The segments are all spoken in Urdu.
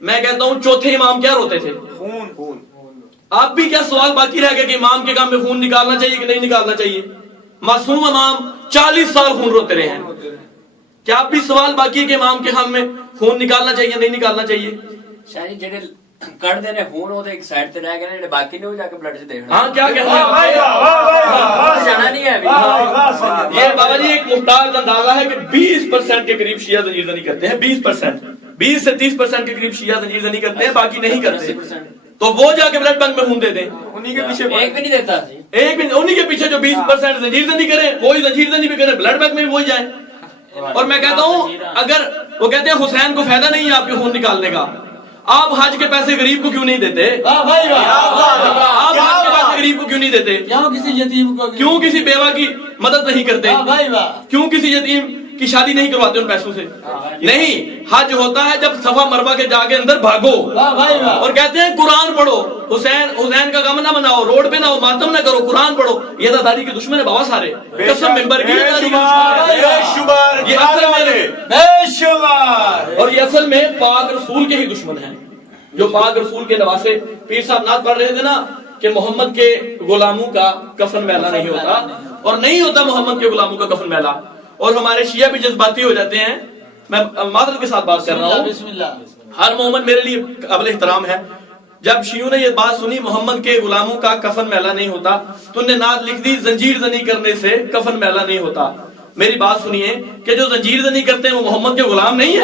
میں کہتا ہوں چوتھے امام کیا روتے تھے؟ خون خون آپ بھی کیا سوال باقی رہ گیا کہ امام کے کام میں خون نکالنا چاہیے کہ نہیں نکالنا چاہیے؟ معصوم امام 40 سال خون روتے رہے ہیں، کیا آپ بھی سوال باقی ہے کہ امام کے کام میں خون نکالنا چاہیے نہیں نکالنا چاہیے؟ شاہ جی جڑے کٹ دینے خون ہوتے ایک سائڈ تے رہ گئے جڑے باقی نہیں ہو جا کے بلڈ سے دیکھنا۔ ہاں کیا کہتے ہیں سنا نہیں ہے ابھی۔ یہ بابا جی ایک ممتاز اندازہ ہے کہ 20% کے قریب شیعہ زنجیر زنی کرتے ہیں، 20%، 20 سے 30% کے قریب شیعہ زنجیر زنی کرتے ہیں، باقی نہیں کرتے۔ تو وہ جا کے بلڈ بینک میں خون دے دیں، انہی کے پیچھے ایک بھی نہیں دیتا جی۔ ایک بھی انہی کے پیچھے جو 20% زنجیر زنی کریں، وہی زنجیر زنی بھی کریں، بلڈ بینک میں بھی وہی جائیں۔ اور میں کہتا ہوں اگر وہ کہتے ہیں حسین کو فائدہ نہیں ہے آپ کے خون نکالنے کا، آپ حج کے پیسے غریب کو کیوں نہیں دیتے؟ آپ حج کے پیسے غریب کو کیوں نہیں دیتے؟ کسی یتیم کو کیوں کسی بیوہ کی مدد نہیں کرتے؟ کیوں کسی یتیم کی شادی نہیں کرواتے ان پیسوں سے؟ نہیں، حج ہوتا ہے جب صفا مروہ کے جا کے اندر بھاگو اور کہتے ہیں قرآن پڑھو، حسین کا غم نہ مناؤ، روڈ پہ نہ ہو، ماتم نہ کرو، قرآن پڑھو۔ یہ ازاداری کے دشمن ہے بابا سارے، قسم ممبر کی ازاداری کے دشمن ہے، یہ اصل میں اور یہ اصل میں پاک رسول کے ہی دشمن ہیں، جو پاک رسول کے نواسے۔ پیر صاحب نعت پڑھ رہے تھے نا کہ محمد کے غلاموں کا کفن میلا نہیں ہوتا، اور نہیں ہوتا محمد کے غلاموں کا کفن میلا، اور ہمارے شیعہ بھی جذباتی ہو جاتے ہیں۔ میں معذرت کے ساتھ بات کر رہا ہوں، بسم اللہ۔ ہر مومن میرے لیے قابل احترام ہے۔ جب شیعوں نے یہ بات سنی محمد کے غلاموں کا کفن میلا نہیں ہوتا، تو انہوں نے نعت لکھ دی زنجیر زنی کرنے سے کفن میلا نہیں ہوتا۔ میری بات سنیے کہ جو زنجیر زنی کرتے ہیں وہ محمد کے غلام نہیں ہیں،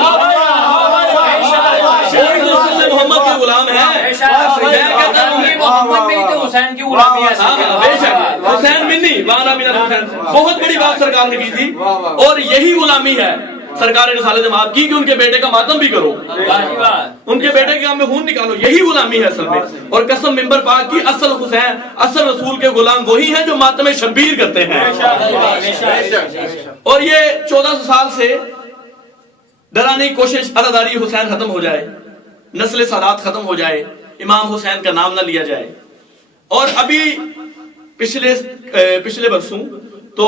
کوئی دوسرے سے محمد کے غلام ہیں۔ میں کہتا ہوں محمد بھی تو حسین کی غلامی ہے۔ ہاں بے شک، حسین منی وانا من الحسین، بہت بڑی بات سرکار نے کی تھی، اور یہی غلامی ہے سرکار رسالت مآب کی کہ ان کے بیٹے کا ماتم بھی کرو، ان کے بیٹے کے کام میں خون نکالو، یہی غلامی ہے اصل میں۔ اور قسم ممبر پاک کی اصل حسین، اصل رسول کے غلام وہی ہیں جو ماتم شبیر کرتے ہیں۔ اور یہ 1400 سال سے ڈرانے کی کوشش، عزاداری حسین ختم ہو جائے، نسل سادات ختم ہو جائے، امام حسین کا نام نہ لیا جائے۔ اور ابھی پچھلے برسوں تو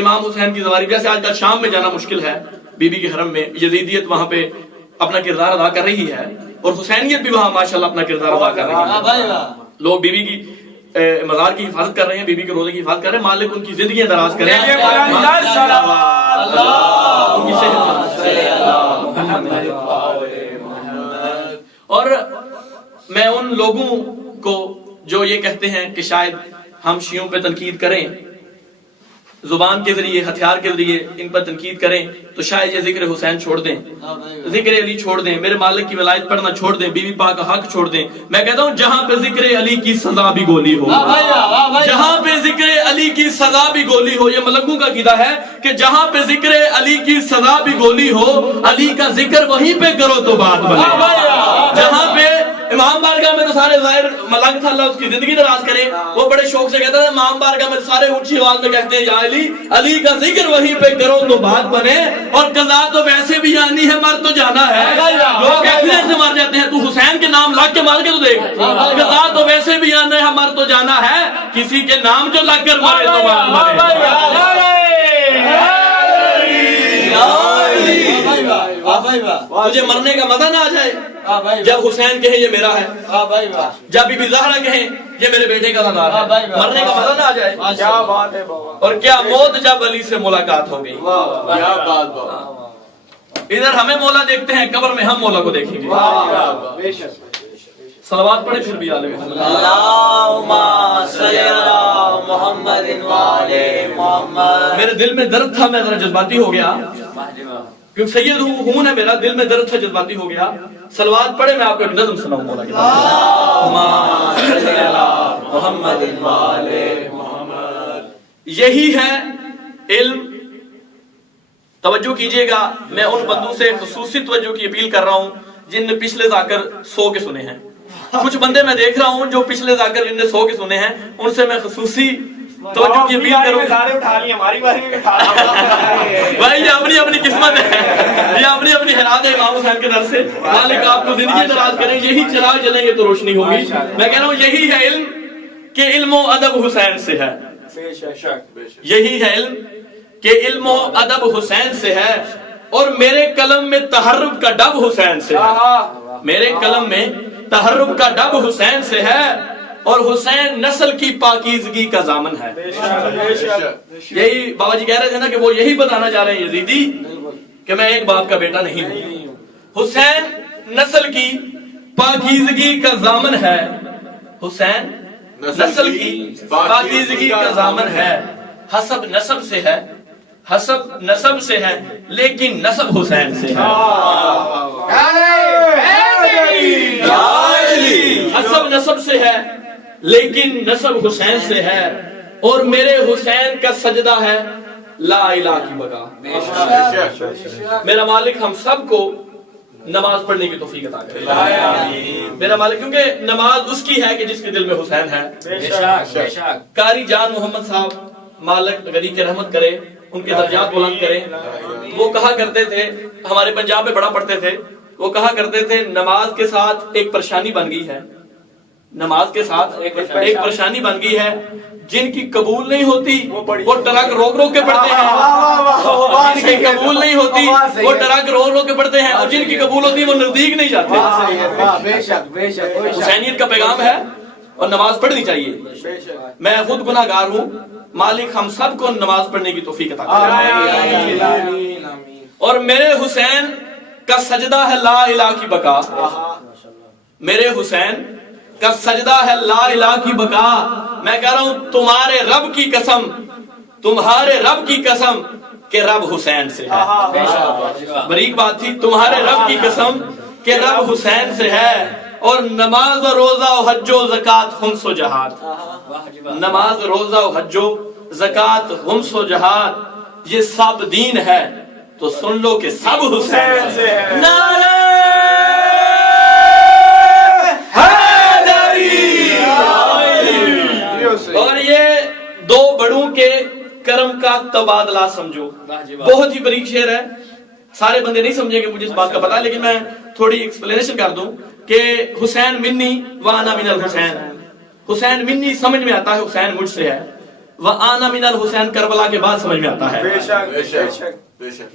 امام حسین کی زواری، جیسے آج کل شام میں جانا مشکل ہے، بی بی کے حرم میں یزیدیت وہاں پہ اپنا کردار ادا کر رہی ہے، اور حسینیت بھی وہاں ماشاءاللہ اپنا کردار ادا کر رہی ہے۔ لوگ بی بی کی مزار کی حفاظت کر رہے ہیں، بی بی کے روزے کی حفاظت کر رہے ہیں، مالک ان کی زندگیاں دراز کریں، اور میں ان لوگوں کو جو یہ کہتے ہیں کہ شاید ہم شیعوں پہ تنقید کریں، زبان کے ذریعے، ہتھیار کے ذریعے ان پر تنقید کریں، تو شاید یہ ذکر حسین چھوڑ دیں، ذکر علی چھوڑ دیں، میرے مالک کی ولایت پڑھنا چھوڑ دیں، بی بی پاک کا حق چھوڑ دیں۔ میں کہتا ہوں جہاں پہ ذکر علی کی سزا بھی گولی ہو، جہاں پہ ذکر علی کی سزا بھی گولی ہو، یہ ملنگوں کا عقیدہ ہے کہ جہاں پہ ذکر علی کی سزا بھی گولی ہو، علی کا ذکر وہیں پہ کرو تو بات بنے۔ جہاں پہ امام بارگاہ میں تو سارے ظاہر ملنگ تھا، اللہ اس کی زندگی دراز کرے، وہ بڑے شوق سے کہتا ہے امام بارگاہ میں سارے اونچی آواز میں کہتے ہیں یا علی، علی کا ذکر وہیں پہ کرو تو بات بنے، اور قضا تو ویسے بھی آنی ہے، مر تو جانا ہے۔ لوگ ایکسیڈنٹ سے مر جاتے ہیں، تو حسین کے نام لگ کے مار کے تو دیکھ، قضا تو ویسے بھی آنا ہے، مر تو جانا ہے، کسی کے نام جو لگ کر مرے تو بات بنے۔ تجھے مرنے کا مزہ نہ آ جائے جب حسین کہے یہ میرا ہے، جب بی بی زہرا کہیں یہ میرے بیٹے کا لگا ہے، مرنے کا مزہ نہ آ جائے؟ کیا بات ہے بابا، اور کیا موت جب علی سے ملاقات ہو گئی، کیا بات بابا، ادھر ہمیں مولا دیکھتے ہیں، قبر میں ہم مولا کو دیکھیں گے۔ صلوات پڑھیں پھر بھی علیہ اللہم صلی علی محمد وعلی محمد۔ میرے دل میں درد تھا، میں ذرا جذباتی ہو گیا، کیونکہ سید ہوں نا، میرا دل میں درد تھا، جذباتی ہو گیا۔ صلوات پڑھے، میں آپ کو ایک نظم سناؤں مولا کی، اللہم صلی علی محمد وعلی محمد۔ یہی ہے علم، توجہ کیجئے گا، میں ان بندوں سے خصوصی توجہ کی اپیل کر رہا ہوں جن نے پچھلے ذاکر 100 کے سنے ہیں۔ کچھ بندے میں دیکھ رہا ہوں جو پچھلے ذاکر جن نے 100 کے سنے ہیں، ان سے میں خصوصی توجہ کی اپیل کروں گا۔ سارے اٹھا لیے، ہماری باری میں اٹھا لیے بھائی یہ اپنی اپنی قسمت ہے، یہ اپنی اپنی حیرات ہے امام حسین کے در سے۔ مالک آپ کو زندگی دراز کریں، یہی چراغ جلیں گے تو روشنی ہوگی۔ میں کہہ رہا ہوں یہی ہے علم کہ علم و ادب حسین سے ہے، یہی ہے علم کہ علم و ادب حسین سے ہے، اور میرے قلم میں تحرک کا ڈب حسین سے ہے، میرے قلم میں تحرک کا ڈب حسین سے ہے اور حسین نسل کی پاکیزگی کا ضامن ہے. یہی بابا جی کہہ رہے تھے نا کہ وہ یہی بتانا چاہ رہے ہیں یزیدی کہ میں ایک باپ کا بیٹا نہیں ہوں. حسین نسل کی پاکیزگی کا ضامن ہے. حسین نسل کی پاکیزگی کا ضامن ہے. حسب نسب سے ہے, حسب نسب سے ہے, لیکن نسب حسین سے ہے. حسب نسب سے ہے لیکن نسب حسین سے ہے. اور میرے حسین کا سجدہ ہے لا الہ کی بقا. میرا مالک ہم سب کو نماز پڑھنے کی توفیق عطا کرے. میرا مالک, کیونکہ نماز اس کی ہے کہ جس کے دل میں حسین ہے. قاری جان محمد صاحب مالک غنی کے رحمت کرے, ان کے درجات بلند کرے. وہ کہا کرتے تھے, ہمارے پنجاب میں بڑا پڑھتے تھے, وہ کہا کرتے تھے نماز کے ساتھ ایک پریشانی بن گئی ہے. نماز کے ساتھ ایک پریشانی بن گئی ہے. جن کی قبول نہیں ہوتی وہ ٹرک روک روک کے پڑھتے ہیں. جن کی قبول نہیں ہوتی وہ ٹرک روک روک کے پڑھتے ہیں, اور جن کی قبول ہوتی وہ نزدیک نہیں جاتے. حسینیت کا پیغام ہے اور نماز پڑھنی چاہیے. میں خود گناہگار ہوں, مالک ہم سب کو نماز پڑھنے کی توفیق عطا کرے. اور میرے حسین کا سجدہ ہے لا الہ کی بقا. میرے حسین کا سجدہ ہے لا الہ کی بقا. میں کہہ رہا ہوں تمہارے رب کی قسم, تمہارے رب کی قسم کہ رب حسین سے ہے. بریک بات تھی, تمہارے رب کی قسم کہ رب حسین سے ہے. اور نماز و روزہ و حج و زکات خمس و جہاد. نماز روزہ و حج و زکات خمس و جہاد یہ سب دین ہے, تو سن لو کہ سب حسین سے ہے. نعرہ اور یہ دو بڑوں کے کرم کا تبادلہ سمجھو. بہت ہی بریک شعر ہے, سارے بندے نہیں سمجھیں گے, مجھے اس بات کا پتا ہے, لیکن میں تھوڑی ایکسپلینیشن کر دوں کہ حسین منی وانا من الحسین. حسین منی سمجھ میں آتا ہے حسین مجھ سے ہے, وانا من الحسین کربلا کے بعد سمجھ میں آتا ہے.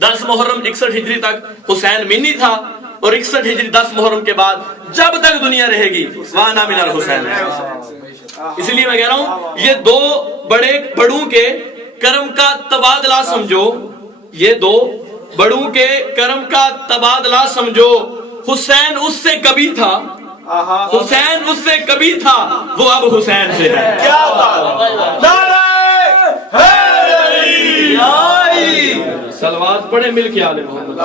10 محرم 61 ہجری تک حسین منی تھا, اور 61 ہجری 10 محرم کے بعد جب تک دنیا رہے گی وانا من الحسین ہے. اس لیے میں کہہ رہا ہوں یہ دو بڑوں کے کرم کا تبادلہ سمجھو. یہ دو بڑوں کے کرم کا تبادلہ سمجھو. حسین اس سے کبھی تھا, حسین اس سے کبھی تھا, وہ اب حسین سے ہے. کیا بات. صلوات پڑھے مل کے آل محمد.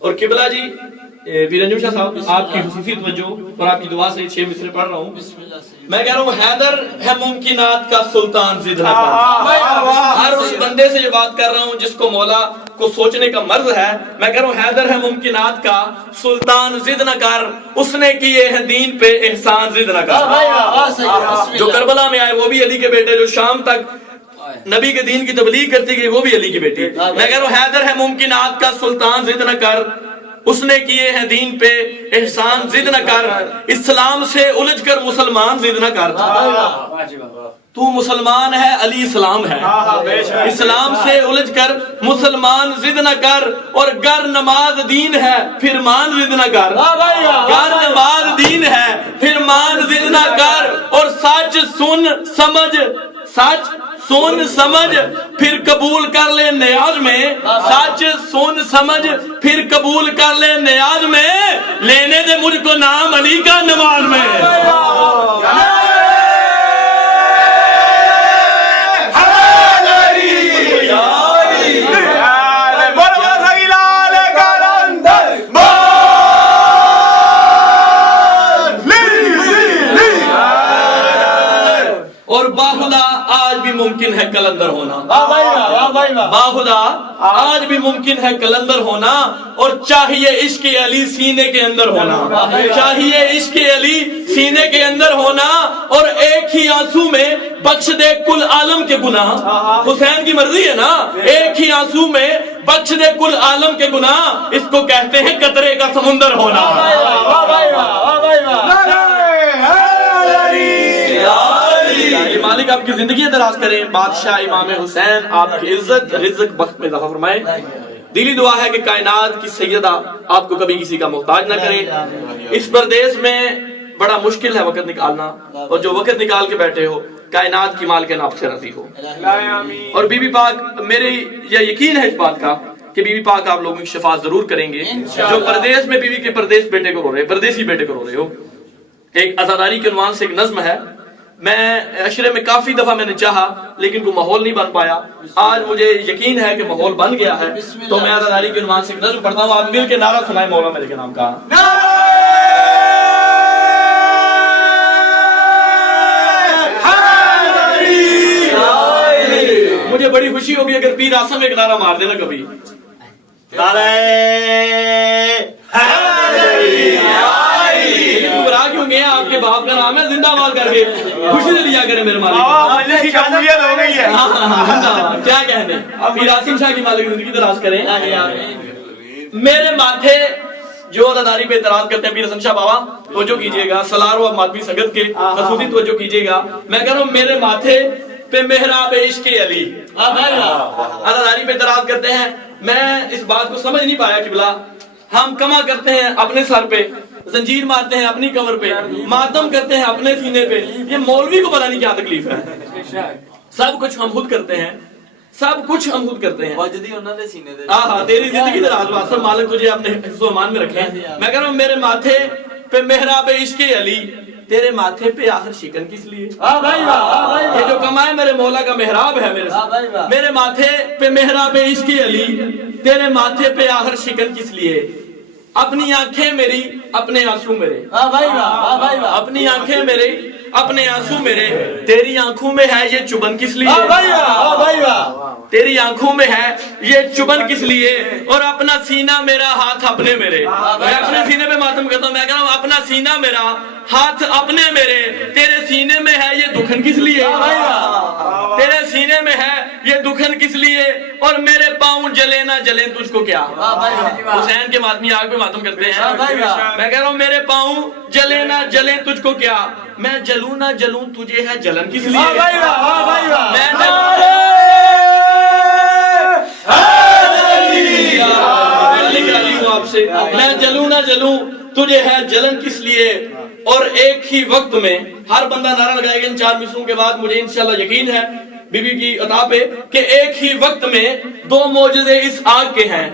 اور قبلہ جی ویرنجم شاہ صاحب, آپ کی خصوصی توجہ اور آپ کی دعا سے 6 مصرے پڑھ رہا ہوں. میں کہہ رہا ہوں حیدر ہے ممکنات کا سلطان ضد نہ کر. ہر اس بندے سے یہ بات کر رہا ہوں جس کو مولا کو سوچنے کا مرض ہے. میں کہہ رہا ہوں حیدر ہے ممکنات کا سلطان ضد نہ کر, اس نے کیے ہیں دین پہ احسان ضد نہ کر. جو کربلا میں آئے وہ بھی علی کے بیٹے, جو شام تک نبی کے دین کی تبلیغ کرتی گئی وہ بھی علی کی بیٹی. میں کہہ رہا ہوں حیدر ہے ممکنات کا سلطان ضد نہ کر, اس نے کیے ہیں دین پہ احسان ضد نہ کر. اسلام سے الجھ کر مسلمان ضد نہ کر. تو مسلمان ہے علی اسلام ہے. اسلام سے الجھ کر مسلمان ضد نہ کر. اور گر نماز دین ہے پھر مان ضد نہ کر. گر نماز دین ہے پھر مان ضد نہ کر. اور سچ سن سمجھ, سچ سن سمجھ پھر قبول کر لے نیاز میں. سچ سن سمجھ پھر قبول کر لے نیاز میں. لینے دے مجھ کو نام علی کا نماز میں. اور باخدا آج بھی ممکن ہے کلندر ہونا. باخدا آج بھی ممکن ہے کلندر ہونا. اور چاہیے عشق علی سینے کے اندر ہونا. چاہیے عشق علی سینے کے اندر ہونا. اور ایک ہی آنسو میں بخش دے کل عالم کے گناہ. حسین کی مرضی ہے نا, ایک ہی آنسو میں بخش دے کل عالم کے گناہ. اس کو کہتے ہیں قطرے کا سمندر ہونا. مالک آپ کی زندگی دراز کریں، بادشاہ امام حسین آپ کی عزت رزق بخت میں اضافہ فرمائے۔ دلی دعا ہے کہ کائنات کی سیدہ آپ کو کبھی کسی کا محتاج نہ کرے۔ اس پردیس میں بڑا مشکل ہے وقت نکالنا، اور جو وقت نکال کے بیٹھے ہو کائنات کی مالکن آپ سے راضی ہو۔ اور بی بی پاک، میری یہ یقین ہے اس بات کا کہ بی بی پاک آپ لوگوں کی شفاعت ضرور کریں گے۔ جو پردیس میں بیوی کے پردیس بیٹے کو رو رہے، پردیسی بیٹے کو رو رہے ہو، ایک عزاداری کے عنوان سے ایک نظم ہے، میں عشرے میں کافی دفعہ میں نے چاہا لیکن کوئی ماحول نہیں بن پایا، آج مجھے یقین ہے کہ ماحول بن گیا ہے، تو میں عزاداری کے عنوان سے ایک نظم پڑھتا ہوں، آپ مل کے نعرہ سنائیں مولا میرے کے نام کا۔ مجھے بڑی خوشی ہوگی اگر پیر آسم ایک نعرہ مار دینا کبھی۔ گمراہ کیوں گئے؟ آپ کے باپ کا نام ہے، زندہ باد کر کے خوشی سے لیا کریں میرے مالک۔ کیا کہنے، پیر آسم شاہ کی مالک زندگی دراز کریں۔ میرے ماتھے جو عزاداری پہ اعتراض کرتے ہیں، پیر حسن شاہ بابا توجہ کیجئے گا، سلارو اب مادمی سنگت کے خصوصی توجہ کیجئے گا، میں کہہ رہا ہوں میرے ماتھے پہ محراب عشق علی، عزاداری پہ اعتراض کرتے ہیں۔ میں اس بات کو سمجھ نہیں پایا کہ بلا ہم کما کرتے ہیں اپنے سر پہ، زنجیر مارتے ہیں اپنی کمر پہ، ماتم کرتے ہیں اپنے سینے پہ، یہ مولوی کو پتہ نہیں کیا تکلیف ہے۔ سب کچھ ہم خود کرتے ہیں، سب کچھ ہم خود کرتے ہیں۔ تیری زندگی دراز واسطہ مالک تجھے اپنے حفظ و امان میں رکھے۔ میں کہہ رہا ہوں میرے ماتھے پہ محراب عشق علی، تیرے ماتھے پہ آخر شکن کس لیے؟ یہ جو کمائے میرے مولا کا محراب ہے میرے ماتھے پہ محراب عشق علی، تیرے ماتھے پہ آخر شکن کس لیے؟ اپنی آنکھیں میری اپنے آنسو میرے، اپنی آنکھیں میرے اپنے آنسو میرے، تیری آنکھوں میں ہے یہ چبن کس لیے؟ تیری آنکھوں میں ہے یہ چبن کس لیے؟ اور اپنا سینہ میرا ہاتھ اپنے میرے، میں اپنے سینے پہ ماتم کرتا ہوں، میں کہہ رہا ہوں اپنا سینہ میرا ہاتھ اپنے میرے، تیرے سینے میں ہے یہ دکھن کس لیے؟ تیرے سینے میں ہے یہ دکھن کس لیے؟ اور میرے پاؤں جلے نہ جلیں تجھ کو کیا؟ حسین کے ماتمی آگ پہ ماتم کرتے ہیں، میں کہہ رہا ہوں میرے پاؤں جلے نہ جلیں تجھ کو کیا؟ میں جلوں نہ جلوں تجھے ہے جلن کس لیے؟ میں جلوں نہ جلوں تجھے ہے جلن کس لیے؟ اور ایک ہی وقت میں ہر بندہ نعرہ لگائے گا ان 4 مصروں کے بعد، مجھے انشاءاللہ یقین ہے بی بی کی عطا پہ کہ ایک ہی وقت میں 2 معجزے اس آگ کے ہیں۔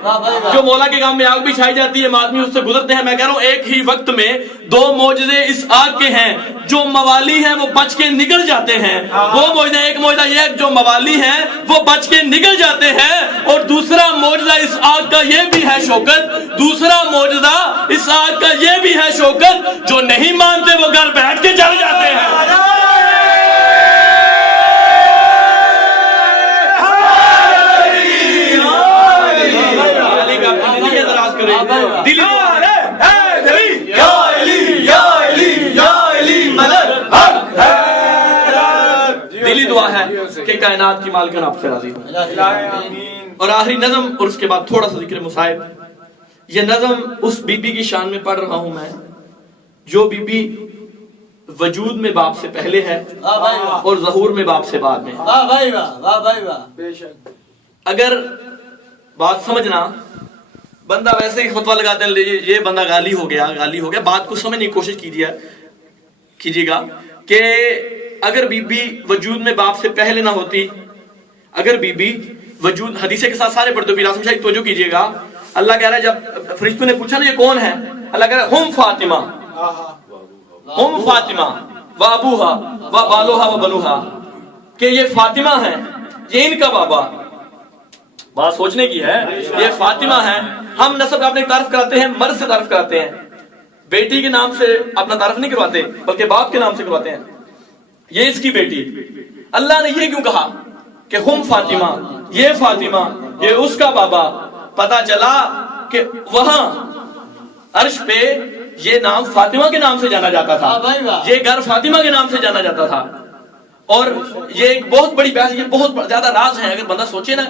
جو مولا کے کام میں آگ بھی چھائی جاتی ہے، ماتمی اس سے گزرتے ہیں، میں کہہ رہا ہوں ایک ہی وقت میں 2 معجزے اس آگ کے ہیں۔ جو موالی ہیں وہ بچ کے نکل جاتے ہیں، وہ معجزہ، ایک معجزہ یہ ہے جو موالی ہیں وہ بچ کے نکل جاتے ہیں، اور دوسرا معجزہ اس آگ کا یہ بھی ہے شوکت، دوسرا معجزہ اس آگ کا یہ بھی ہے شوکت، جو نہیں مانتے وہ گھر بیٹھ کے جل جاتے ہیں۔ دلی دعا ہے کہ کائنات کی مالکن آپ سے راضی ہوں۔ اور آخری نظم، اور اس کے بعد تھوڑا سا ذکر مصائب۔ یہ نظم اس بی بی کی شان میں پڑھ رہا ہوں میں جو بی بی وجود میں باپ سے پہلے ہے اور ظہور میں باپ سے بعد میں۔ اگر بات سمجھنا، بندہ ویسے ہی فتویٰ لگاتے ہیں یہ بندہ غالی ہو گیا، بات کو سمجھنے کی کوشش کیجیے گا کہ اگر بی بی وجود میں باپ سے پہلے نہ ہوتی، اگر بی بی وجود، حدیثے کے ساتھ سارے پڑھتے ہو، پیر آسم شاہ توجہ کیجیے گا، اللہ کہہ رہا ہے جب فرشتوں نے پوچھا نا یہ کون ہے، اللہ کہہ رہا ہے ہم فاطمہ، ہم فاطمہ و ابوہا و بالوہا و بنوہا، کہ یہ فاطمہ ہے، یہ ان کا بابا۔ بات سوچنے کی ہے، یہ فاطمہ ہے۔ ہم نسب اپنے تعارف کراتے ہیں، مرد سے تعارف کراتے ہیں، بیٹی کے نام سے اپنا تعارف نہیں کرواتے بلکہ باپ کے نام سے کرواتے ہیں، یہ اس کی بیٹی۔ اللہ نے یہ کیوں کہا کہ ہم فاطمہ، یہ فاطمہ، یہ اس کا بابا؟ پتا چلا کہ وہاں عرش پہ یہ نام فاطمہ کے نام سے جانا جاتا تھا، یہ گھر فاطمہ کے نام سے جانا جاتا تھا۔ اور یہ ایک بہت بڑی بحث، یہ بہت زیادہ راز ہیں، اگر بندہ سوچے نا،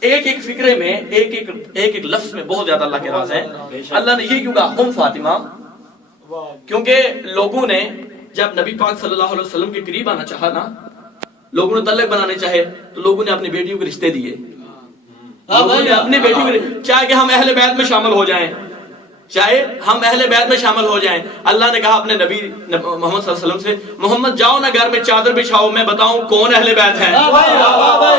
ایک ایک فکرے میں، ایک ایک لفظ میں بہت زیادہ اللہ کے راز ہیں۔ اللہ نے یہ کیوں کہا ہم فاطمہ؟ کیونکہ لوگوں نے جب نبی پاک صلی اللہ علیہ وسلم کے قریب آنا چاہا نا، لوگوں نے تلق بنانے چاہے تو لوگوں نے اپنی بیٹیوں کے رشتے دیے, لوگوں نے اپنی بیٹیوں کے چاہے کہ ہم اہل بیت میں شامل ہو جائیں, چاہے ہم اہل بیت میں شامل ہو جائیں. اللہ نے کہا اپنے نبی محمد صلی اللہ علیہ وسلم سے, محمد جاؤ نا گھر میں چادر بچھاؤ, میں بتاؤں کون اہل بیت ہیں.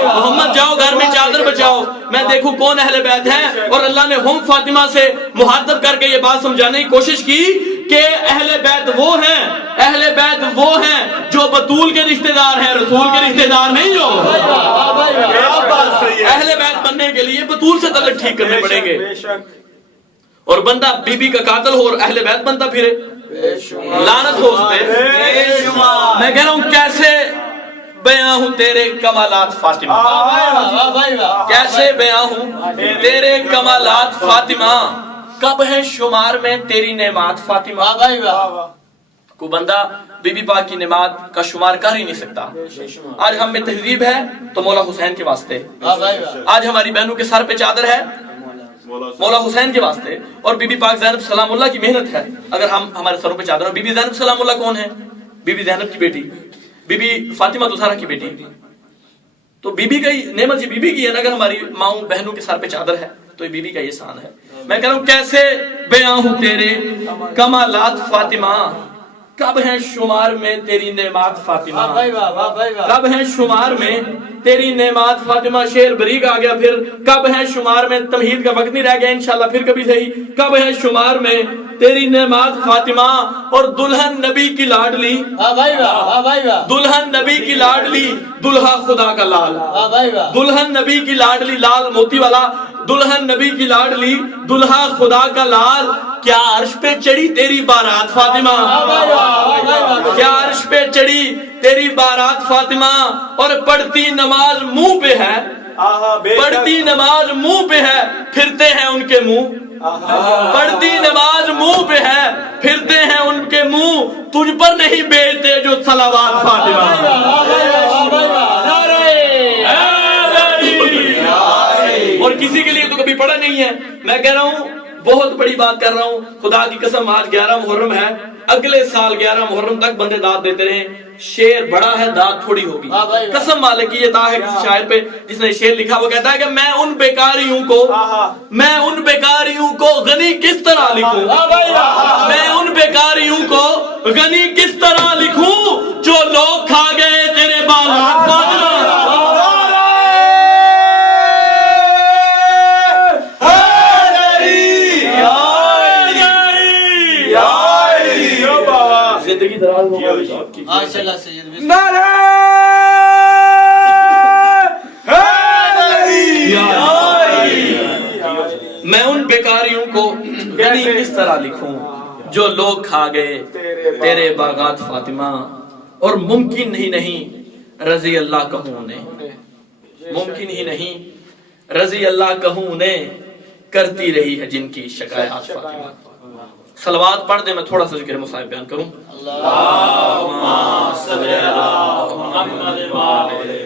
محمد جاؤ گھر میں چادر بچھاؤ, میں دیکھوں کون اہل بیت ہیں. اور اللہ نے ہم فاطمہ سے مخاطب کر کے یہ بات سمجھانے کی کوشش کی کہ اہل بیت وہ ہیں, اہل بیت وہ ہیں جو بطول کے رشتہ دار ہیں, رسول کے رشتہ دار نہیں ہو. اہل بیت بننے کے لیے بطول سے تعلق ٹھیک کرنے پڑیں گے. اور بندہ بی بی کا قاتل ہو اور اہل بیت بنتا پھرے, لعنت ہو اس پہ. میں کہہ رہا ہوں کیسے بیاں ہوں تیرے کمالات فاطمہ, کیسے بیاں ہوں تیرے کمالات فاطمہ, کب ہے شمار میں تیری نعمات فاطمہ. کو بندہ بی بی پاک کی نعمات کا شمار کر ہی نہیں سکتا. آج ہم میں تہذیب ہے تو مولا حسین کے واسطے, آج ہماری بہنوں کے سر پہ چادر ہے مولا حسین کے واسطے, اور بی بی پاک زینب سلام اللہ کی محنت ہے اگر ہم ہمارے سروں پہ چادر. بی بی زینب سلام اللہ کون ہے؟ بی بی زینب کی بیٹی, بی بی فاطمہ زہرا کی بیٹی. تو بی بی کا نعمت یہ بی بی کی ہے نا, اگر ہماری ماؤں بہنوں کے سر پہ چادر ہے تو یہ بی بی کا یہ شان ہے. میں کہہ رہا ہوں کیسے بیاں ہوں تیرے کمالات فاطمہ, کب ہے شمار میں تیری نعمات فاطمہ, کب ہے شمار میں تیری نعمات فاطمہ. شعر بریق آ گیا پھر, کب ہے شمار میں, تمہید کا وقت نہیں رہ گیا انشاءاللہ پھر کبھی صحیح. کب ہے شمار میں تیری نعمات فاطمہ, اور دلہن نبی کی لاڈلی, دلہن نبی کی لاڈلی, دلہا خدا کا لال, دلہن نبی کی لاڈلی, لال موتی والا, دلہن نبی کی لاڈلی, دلہا خدا کا لال. کیا عرش پہ چڑھی تیری بارات فاطمہ, کیا عرش پہ چڑھی تیری بارات فاطمہ. اور پڑھتی نماز منہ پہ ہے, پڑھتی نماز منہ پہ ہے, پھرتے ہیں ان کے منہ, پڑھتی نماز منہ پہ ہے, پھرتے ہیں ان کے منہ, تجھ پر نہیں بیچتے جو صلوات فاطمہ. اور کسی کے لیے تو کبھی پڑھا نہیں ہے. میں کہہ رہا ہوں بہت بڑی بات کر رہا ہوں, خدا کی قسم آج 11 محرم ہے, اگلے سال 11 محرم تک بندے داد دیتے رہے. شعر بڑا ہے, داد تھوڑی ہوگی. قسم مالک کی یہ دا ہے کسی شاعر پہ جس نے شعر لکھا, وہ کہتا ہے کہ میں ان بیکاریوں کو, میں ان بیکاریوں کو غنی کس طرح لکھوں, میں ان بیکاریوں کو غنی کس طرح لکھوں جو لوگ کھا گئے تیرے باغات فاطمہ. زندگی دراز ہو گئی ماشاءاللہ سید. میں ان بیکاریوں کو غنی کس طرح لکھوں جو لوگ کھا گئے تیرے باغات فاطمہ. اور ممکن ہی نہیں رضی اللہ کہوں انہیں, ممکن ہی نہیں رضی اللہ کہوں انہیں, کرتی رہی ہے جن کی شکایات فاطمہ. صلوات پڑھ دے, میں تھوڑا سا ذکر مصائب بیان کروں. اللہم صلی علی محمد و علی